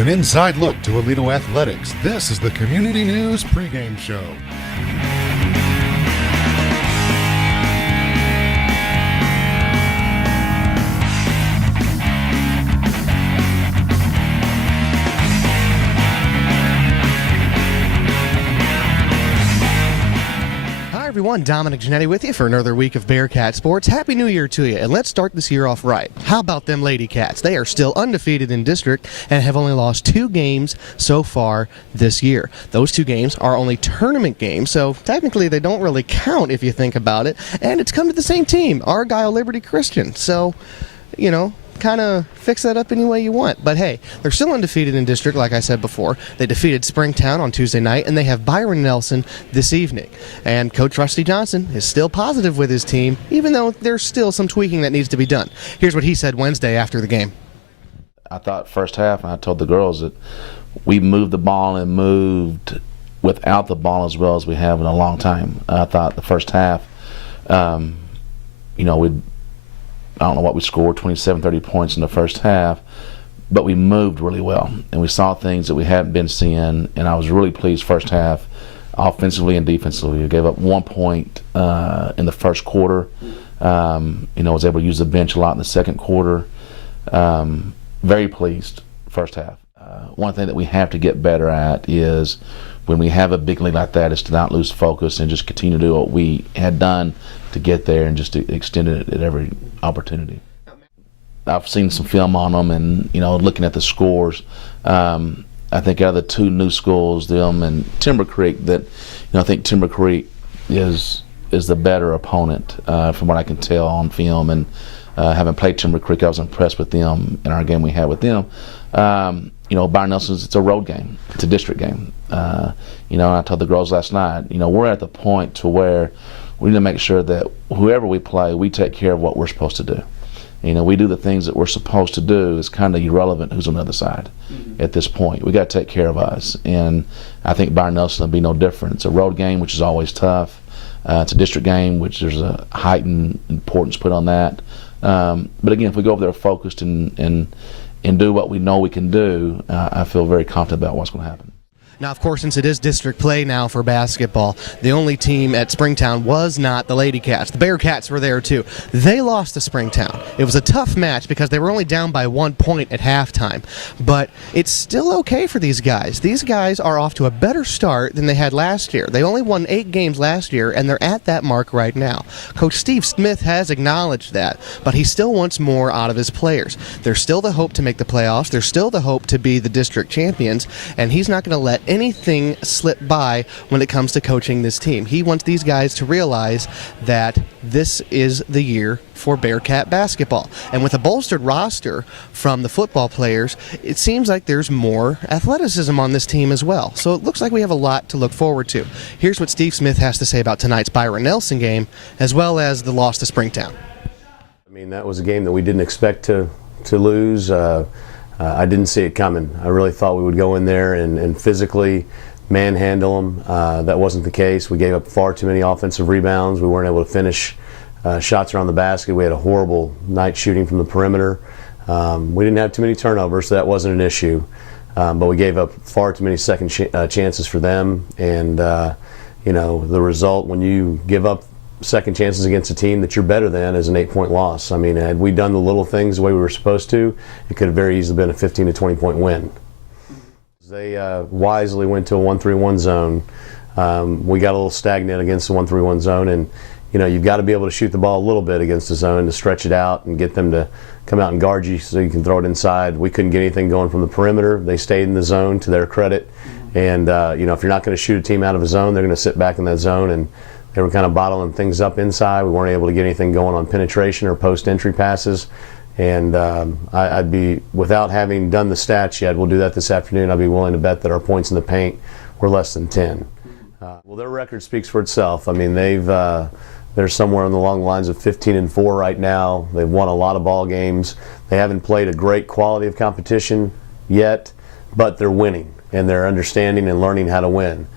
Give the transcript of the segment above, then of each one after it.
With an inside look to Aledo Athletics, this is the Community News Pregame Show. Everyone, Dominic Giannetti with you for another week of Bearcat Sports. Happy New Year to you, and let's start this year off right. How about them Lady Cats? They are still undefeated in district and have only lost 2 games so far this year. Those 2 games are only tournament games, so technically they don't really count if you think about it, and it's come to the same team, Argyle Liberty Christian, so, you know, kind of fix that up any way you want. But hey, they're still undefeated in district, like I said before. They defeated Springtown on Tuesday night, and they have Byron Nelson this evening. And Coach Rusty Johnson is still positive with his team, even though there's still some tweaking that needs to be done. Here's what he said Wednesday after the game. I thought first half, and I told the girls that we moved the ball and moved without the ball as well as we have in a long time. I thought the first half, I don't know what we scored, 27, 30 points in the first half, but we moved really well, and we saw things that we hadn't been seeing, and I was really pleased first half, offensively and defensively. We gave up 1 point in the first quarter. Was able to use the bench a lot in the second quarter. Very pleased first half. One thing that we have to get better at is when we have a big lead like that is to not lose focus and just continue to do what we had done to get there and just to extend it at every opportunity. I've seen some film on them and, looking at the scores, I think out of the 2 new schools, them and Timber Creek, that, I think Timber Creek is the better opponent from what I can tell on film. And having played Timber Creek, I was impressed with them in our game we had with them. Byron Nelson's, it's a road game. It's a district game. I told the girls last night, we're at the point to where we need to make sure that whoever we play, we take care of what we're supposed to do. We do the things that we're supposed to do. It's kind of irrelevant who's on the other side at this point. We got to take care of us. And I think Byron Nelson will be no different. It's a road game, which is always tough. It's a district game, which there's a heightened importance put on that. But again, if we go over there focused and do what we know we can do, I feel very confident about what's going to happen. Now, of course, since it is district play now for basketball, the only team at Springtown was not the Lady Cats. The Bearcats were there, too. They lost to Springtown. It was a tough match because they were only down by 1 point at halftime. But it's still okay for these guys. These guys are off to a better start than they had last year. They only won 8 games last year, and they're at that mark right now. Coach Steve Smith has acknowledged that, but he still wants more out of his players. There's still the hope to make the playoffs. There's still the hope to be the district champions, and he's not going to let anything slip by when it comes to coaching this team. He wants these guys to realize that this is the year for Bearcat basketball. And with a bolstered roster from the football players, it seems like there's more athleticism on this team as well. So it looks like we have a lot to look forward to. Here's what Steve Smith has to say about tonight's Byron Nelson game, as well as the loss to Springtown. That was a game that we didn't expect to lose. I didn't see it coming. I really thought we would go in there and physically manhandle them. That wasn't the case. We gave up far too many offensive rebounds. We weren't able to finish shots around the basket. We had a horrible night shooting from the perimeter. We didn't have too many turnovers, so that wasn't an issue. But we gave up far too many second chances for them. And, the result when you give up second chances against a team that you're better than is an 8-point loss. Had we done the little things the way we were supposed to, it could have very easily been a 15 to 20 point win. They wisely went to a 1-3-1 zone. We got a little stagnant against the 1-3-1 zone, and you've got to be able to shoot the ball a little bit against the zone to stretch it out and get them to come out and guard you so you can throw it inside. We couldn't get anything going from the perimeter. They stayed in the zone, to their credit. And if you're not going to shoot a team out of a zone, they're going to sit back in that zone, and they were kind of bottling things up inside. We weren't able to get anything going on penetration or post-entry passes. And I'd be, without having done the stats yet, we'll do that this afternoon, I'd be willing to bet that our points in the paint were less than 10. Well, their record speaks for itself. They're somewhere along the lines of 15-4 right now. They've won a lot of ball games. They haven't played a great quality of competition yet, but they're winning, and they're understanding and learning how to win.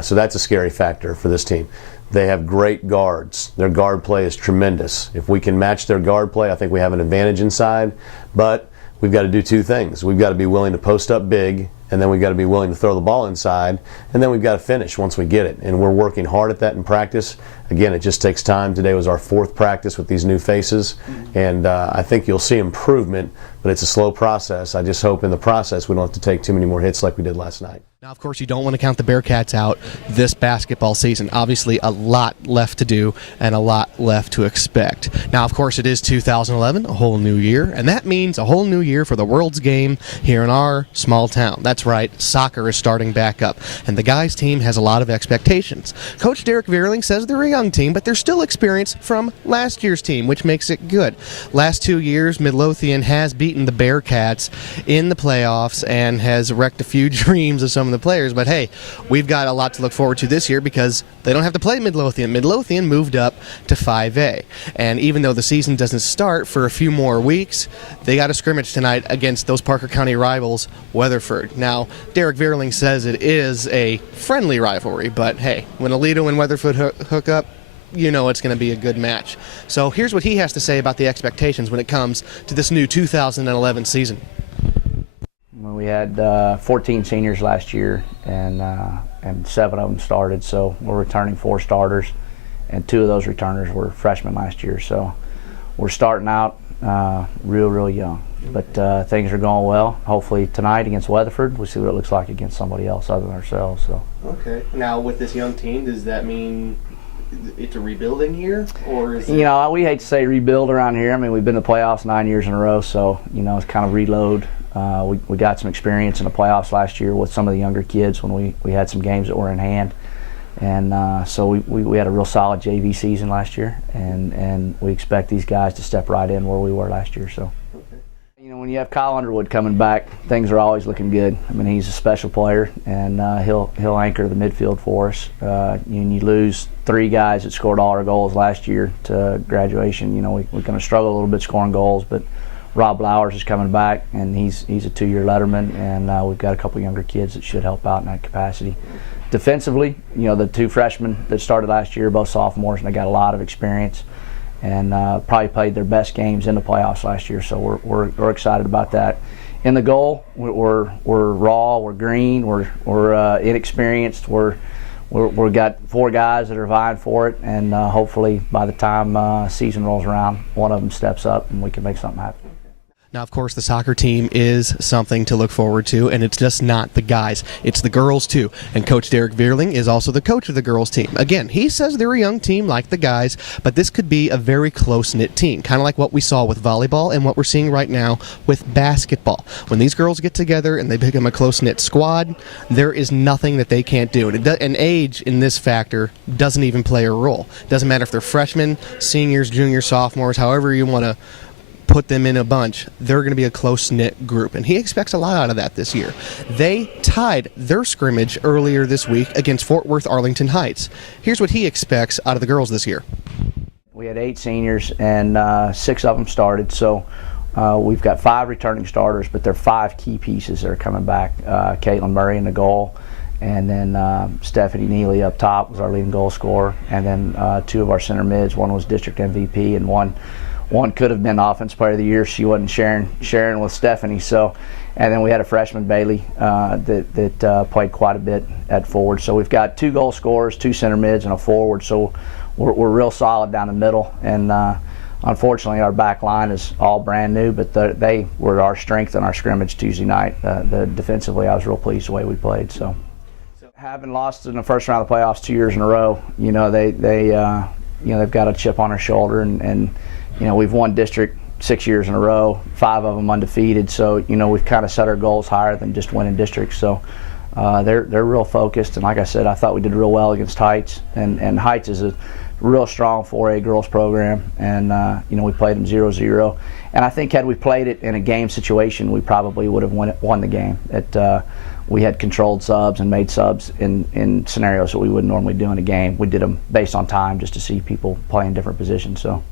So that's a scary factor for this team. They have great guards. Their guard play is tremendous. If we can match their guard play, I think we have an advantage inside. But we've got to do two things. We've got to be willing to post up big, and then we've got to be willing to throw the ball inside, and then we've got to finish once we get it. And we're working hard at that in practice. Again, it just takes time. Today was our 4th practice with these new faces, and I think you'll see improvement, but it's a slow process. I just hope in the process we don't have to take too many more hits like we did last night. Now, of course, you don't want to count the Bearcats out this basketball season. Obviously, a lot left to do and a lot left to expect. Now, of course, it is 2011, a whole new year, and that means a whole new year for the World's Game here in our small town. That's right, soccer is starting back up, and the guys' team has a lot of expectations. Coach Derek Vierling says they're a young team, but they're still experienced from last year's team, which makes it good. Last 2 years, Midlothian has beaten the Bearcats in the playoffs and has wrecked a few dreams of some of the players, but hey, we've got a lot to look forward to this year because they don't have to play Midlothian. Midlothian moved up to 5A, and even though the season doesn't start for a few more weeks, they got a scrimmage tonight against those Parker County rivals, Weatherford. Now, Derek Vierling says it is a friendly rivalry, but hey, when Aledo and Weatherford hook up, you know it's going to be a good match. So here's what he has to say about the expectations when it comes to this new 2011 season. We had 14 seniors last year, and 7 of them started, so we're returning 4 starters, and 2 of those returners were freshmen last year. So we're starting out real young, but things are going well. Hopefully tonight against Weatherford, we'll see what it looks like against somebody else other than ourselves. So. Okay. Now with this young team, does that mean it's a rebuilding year, or is it... You know, we hate to say rebuild around here. I mean, we've been to the playoffs 9 years in a row, so you know it's kind of reload. We got some experience in the playoffs last year with some of the younger kids when we had some games that were in hand, and so we had a real solid JV season last year, and we expect these guys to step right in where we were last year. So, you know, when you have Kyle Underwood coming back, things are always looking good. I mean, he's a special player, and he'll anchor the midfield for us. You lose 3 guys that scored all our goals last year to graduation. You know, we're going to struggle a little bit scoring goals, but Rob Lowers is coming back, and he's a 2-year letterman, and we've got a couple younger kids that should help out in that capacity. Defensively, you know, the 2 freshmen that started last year, both sophomores, and they got a lot of experience, and probably played their best games in the playoffs last year. So we're excited about that. In the goal, we're raw, we're green, we're inexperienced. We've got 4 guys that are vying for it, and hopefully by the time season rolls around, one of them steps up and we can make something happen. Now, of course, the soccer team is something to look forward to, and it's just not the guys. It's the girls, too. And Coach Derek Vierling is also the coach of the girls' team. Again, he says they're a young team like the guys, but this could be a very close-knit team, kind of like what we saw with volleyball and what we're seeing right now with basketball. When these girls get together and they become a close-knit squad, there is nothing that they can't do. And age in this factor doesn't even play a role. It doesn't matter if they're freshmen, seniors, juniors, sophomores, however you want to put them in a bunch, they're going to be a close-knit group, and he expects a lot out of that this year. They tied their scrimmage earlier this week against Fort Worth Arlington Heights. Here's what he expects out of the girls this year. We had 8 seniors, and 6 of them started, so we've got 5 returning starters, but there are 5 key pieces that are coming back. Caitlin Murray in the goal, and then Stephanie Neely up top was our leading goal scorer, and then 2 of our center mids. One was district MVP, and one could have been Offensive Player of the Year. She wasn't sharing with Stephanie. So, and then we had a freshman, Bailey, that played quite a bit at forward. So we've got 2 goal scorers, 2 center mids, and a forward. So we're real solid down the middle. And unfortunately, our back line is all brand new, but they were our strength in our scrimmage Tuesday night. Defensively, I was real pleased the way we played. So having lost in the first round of the playoffs 2 years in a row, you know, they've got a chip on their shoulder, and you know, we've won district 6 years in a row, 5 of them undefeated. So, you know, we've kind of set our goals higher than just winning districts. So they're real focused. And like I said, I thought we did real well against Heights. And Heights is a real strong 4A girls program. And, you know, we played them 0-0. And I think had we played it in a game situation, we probably would have won the game. We had controlled subs and made subs in scenarios that we wouldn't normally do in a game. We did them based on time just to see people play in different positions. So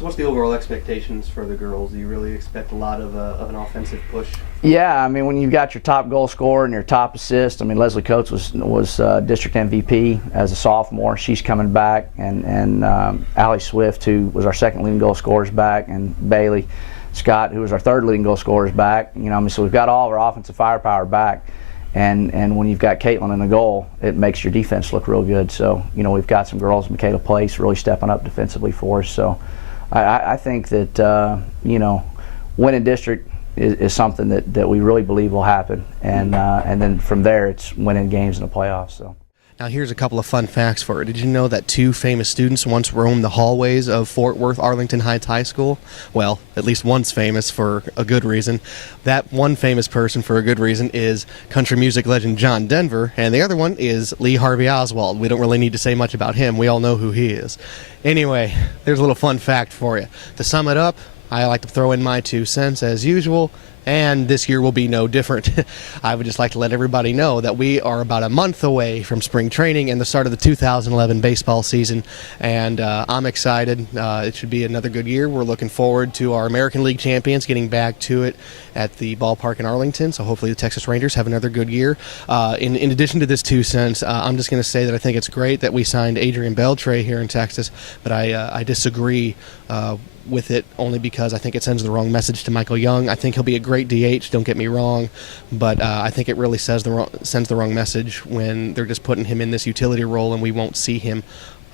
what's the overall expectations for the girls? Do you really expect a lot of an offensive push? Yeah, I mean, when you've got your top goal scorer and your top assist, I mean, Leslie Coates was district MVP as a sophomore. She's coming back, and Allie Swift, who was our second leading goal scorer, is back, and Bailey. Scott, who was our third leading goal scorer, is back. So we've got all of our offensive firepower back. And when you've got Caitlin in the goal, it makes your defense look real good. So, we've got some girls, Michaela Place, really stepping up defensively for us. So I think that, winning district is something that we really believe will happen. And then from there, it's winning games in the playoffs. So. Now here's a couple of fun facts for you. Did you know that 2 famous students once roamed the hallways of Fort Worth Arlington Heights High School? Well, at least one's famous for a good reason. That one famous person for a good reason is country music legend John Denver, and the other one is Lee Harvey Oswald. We don't really need to say much about him. We all know who he is. Anyway, there's a little fun fact for you. To sum it up, I like to throw in my 2 cents as usual, and this year will be no different. I would just like to let everybody know that we are about a month away from spring training and the start of the 2011 baseball season, and I'm excited. It should be another good year. We're looking forward to our American League champions getting back to it at the ballpark in Arlington, so hopefully the Texas Rangers have another good year. In addition to this 2 cents, I'm just going to say that I think it's great that we signed Adrian Beltre here in Texas, but I disagree with it only because I think it sends the wrong message to Michael Young. I think he'll be a great DH, don't get me wrong, but I think it really sends the wrong message when they're just putting him in this utility role and we won't see him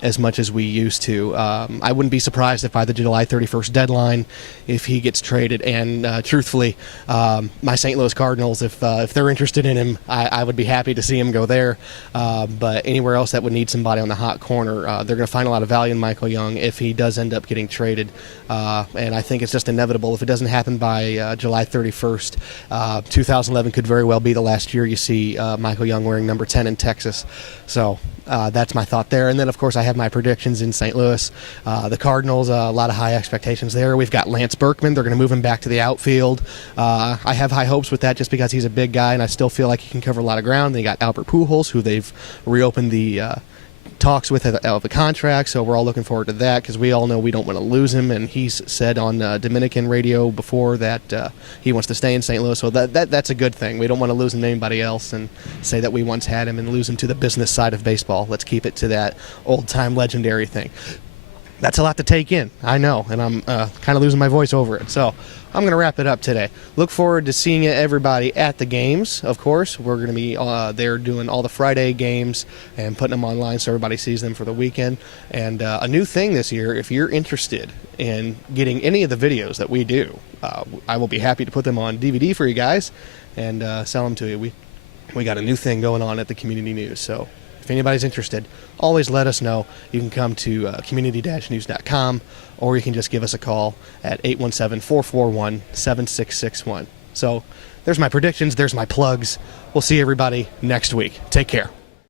as much as we used to. I wouldn't be surprised if by the July 31st deadline, if he gets traded. And truthfully, my St. Louis Cardinals, if they're interested in him, I would be happy to see him go there. But anywhere else that would need somebody on the hot corner, they're going to find a lot of value in Michael Young if he does end up getting traded. And I think it's just inevitable. If it doesn't happen by July 31st, 2011 could very well be the last year you see Michael Young wearing number 10 in Texas. So that's my thought there. And then, of course, I have my predictions in St. Louis. The Cardinals, a lot of high expectations there. We've got Lance Berkman. They're going to move him back to the outfield. I have high hopes with that just because he's a big guy, and I still feel like he can cover a lot of ground. They got Albert Pujols, who they've reopened the talks with of the contract, so we're all looking forward to that because we all know we don't want to lose him, and he's said on Dominican radio before that he wants to stay in St. Louis, so that's a good thing. We don't want to lose him to anybody else and say that we once had him and lose him to the business side of baseball. Let's keep it to that old-time legendary thing. That's a lot to take in, I know, and I'm kind of losing my voice over it, so I'm going to wrap it up today. Look forward to seeing everybody at the games, of course. We're going to be there doing all the Friday games and putting them online so everybody sees them for the weekend. And a new thing this year, if you're interested in getting any of the videos that we do, I will be happy to put them on DVD for you guys and sell them to you. We got a new thing going on at the Community News, so if anybody's interested, always let us know. You can come to community-news.com, or you can just give us a call at 817-441-7661. So there's my predictions, there's my plugs. We'll see everybody next week. Take care.